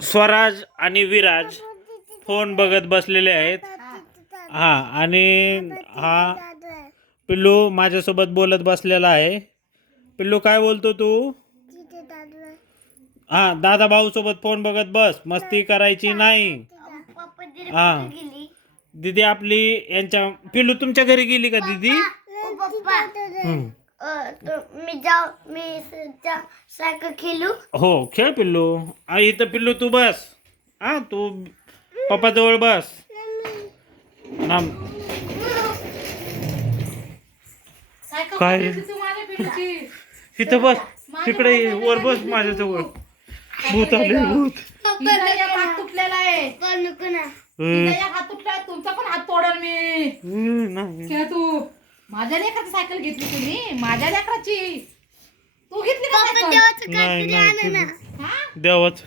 स्वराज आणि विराज फोन बघत बसलेले आहेत. हा आणि हा पिल्लू माझ्यासोबत बोलत बसलेला आहे. पिल्लू काय बोलतो तू? हा दादा भाऊ सोबत फोन बघत बस. मस्ती करायची नाही. हा. दीदी आपली यांच्या पिल्लू तुमच्या घरी गेली का दीदी? मी जाऊ मी जा सायकल खेळू? हो खेळ पिल्लू. आ, इथं पिल्लू तू बस. हा तू पप्पा जवळ बस नाम काय? इथं बस. तिकडे ये, वर बस माझ्याजवळ. भूत आले भूत. तुटलेला आहे. कोण ना हात तुटला तुमचा पण हात तोडल मी अं, नाही खेळ तू माझ्या लेकराची सायकल घेतली तुम्ही? माझ्या लेकराची. तू घेतली का सायकल? देवाचं नाही नाही. हा? देवाच.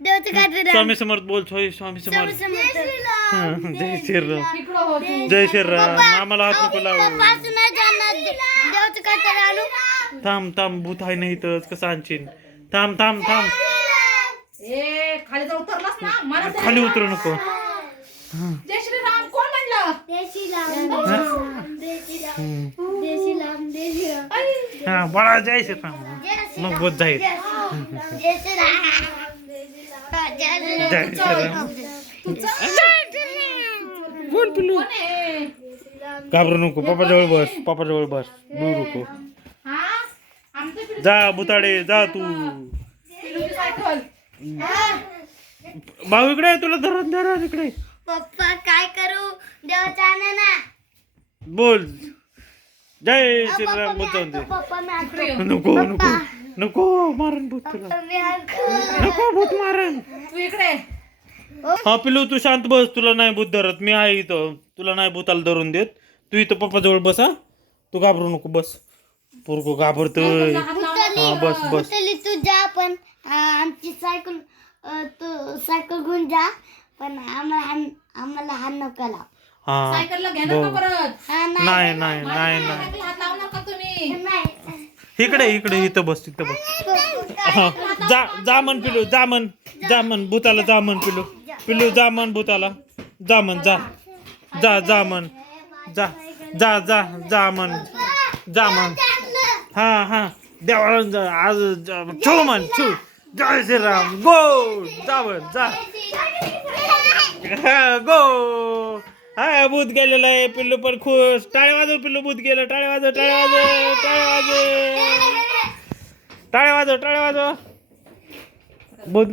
देवाचं काहीतरी स्वामी समर्थ बोल स्वामी स्वामी समर्थ. हा, जय श्रीराम. तिकडं हो तू. जय श्रीराम. आम्हाला हात नको लावू. देवाचं काहीतरी आणू. थांब थांब भूत आहे नाही तर कसं आणशील? थांब थांब थांब. ए खाली जर उतरलास ना मला तरी खाली उतरू नको. जय श्रीराम. कोण म्हणलं? हा जय श्रीराम. श्रीराम. बोल पिल्लू कोण आहे घाबरू नको पप्पा जवळ बस पप्पा जवळ बस. बोलू नको. हा जा बुताडे जा तू. भाऊ इकडे आहे, तुला धरून धरा इकडे. पप्पा काय करू? देवाचं ना बोल. जय श्रीराम बोलतो. नको नको नको मारण भूत तुला. नको भूत मारण. तू इकडे. हा पिलू तू शांत बस तुला नाही भूत धरत. मी आहे इथं. तुला नाही भूताला धरून देत. तू इथं पप्पा जवळ बस हा. तू घाबरू नको बस. पोरगो घाबरतोय. हा बस बस. तू जा पण आमची सायकल तू सायकल घेऊन जा पण आम्हाला आम्हाला हाण नको लाव. हा. सायकलला घ्या नका बरं. परत. हा, नाही नाही नाही नाही. हात तुम्ही. इकडे इकडे इथं बस इथं बस. हा. जा जा म्हण पिलू जा म्हण जा म्हण भूताला जा म्हण पिलू पिलू जा म्हण भूताला. जा म्हण जा. जा जा म्हण जा जा जा जा म्हण जा म्हण हा हा. देवाला जा, आज छो म्हण छो. जय श्रीराम. गो जा. म्हण जा गो. हा भूत गेलेलं आहे पिल्लू पण खुश. टाळे वाजव पिल्लू भूत गेलं. टाळे वाजव टाळे वाजव टाळे वाजव. टाळे वाजव टाळे वाजव. भूत